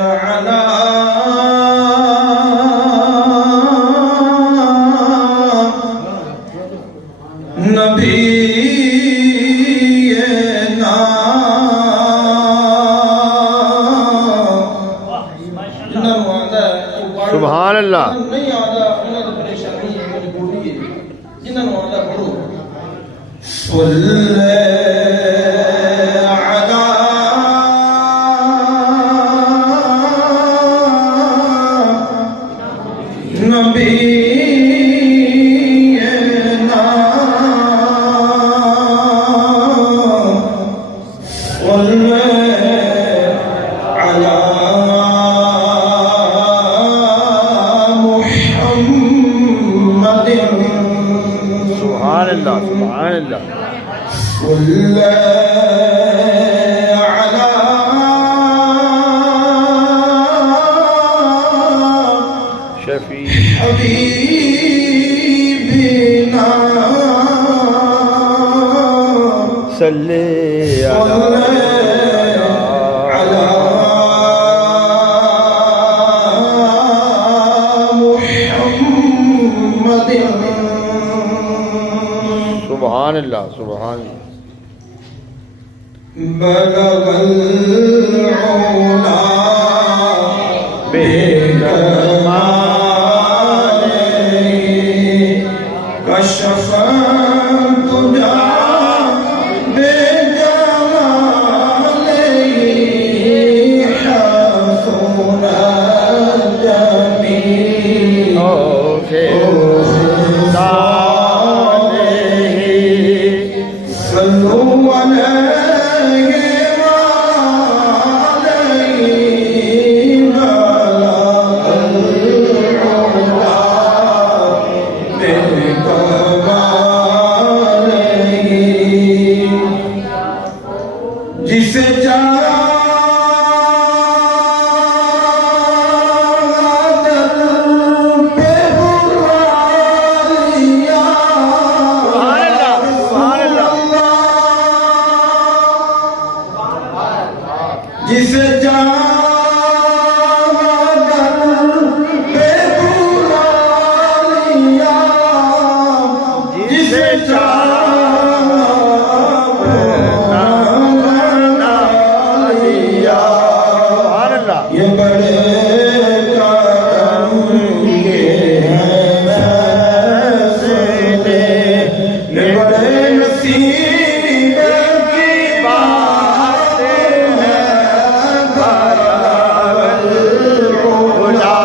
على نبينا سبحان اللہ نہیں آدھا انہوں نے پریشانی ہے میری بولی ہے جنہوں نے آدھا پڑھو صلی علی نبینا صلی علی سبحان اللہ سبحان اللہ صلی علی شفیع حبیبنا صلی سبحان اللہ سبحان اللہ بلغ العلا بكماله كشف الدجى بجماله حسن الجميل صلوا عليه وعليه بلغ العلا بكماله جسے جسے یہ بڑے کرم کے ہیں فیصلے یہ بڑے نصیب کی باتیں ہیں بلغ العلا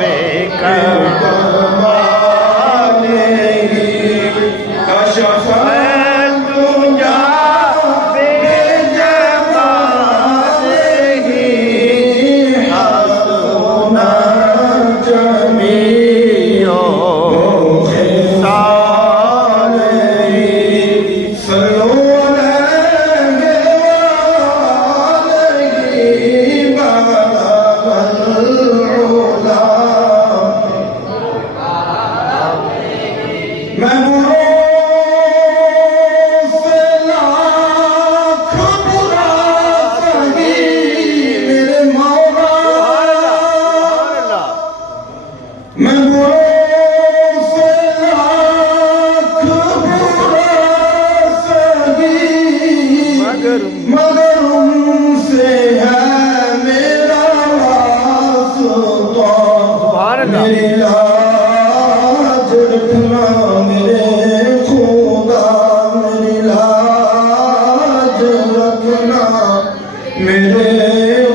بکماله کشف الدجى بجماله حسن الجميل خصاله صلوا عليه وعليه بلغ العلا میں بروں سے لاکھ برا سہی میرے مولا میں بروں سے لاکھ برا سہی مگر ان سے ہے میرا واسطہ میری لاج رکھنا میرے خدا میری لاج رکھنا میرے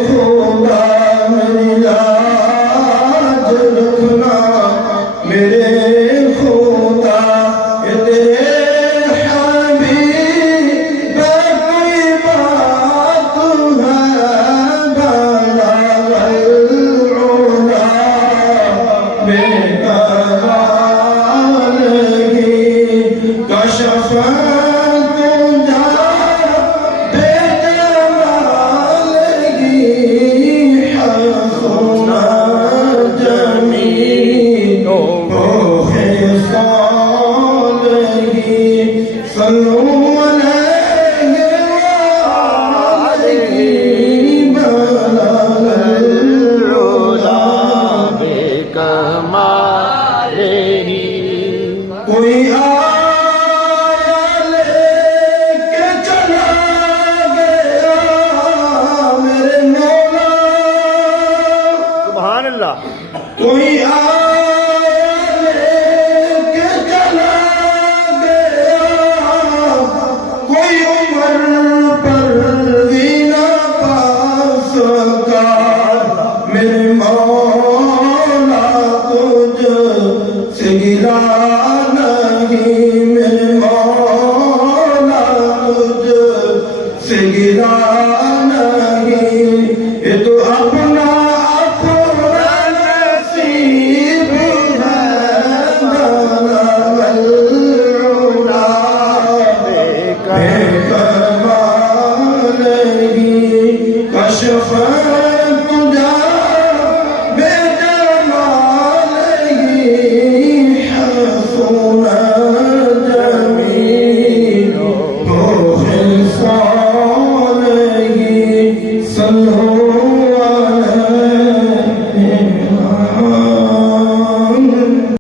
خدا میری لاج رکھنا میرے خدا یہ تیرے حبیب کی بات ہے بلغ العلا بکماله کشف الدجى بجماله نہیں میرے مولا تجھ سے گرا نہیں، یہ تو اپنا نصیب ہے دانا العلا بے کمال ہی کشف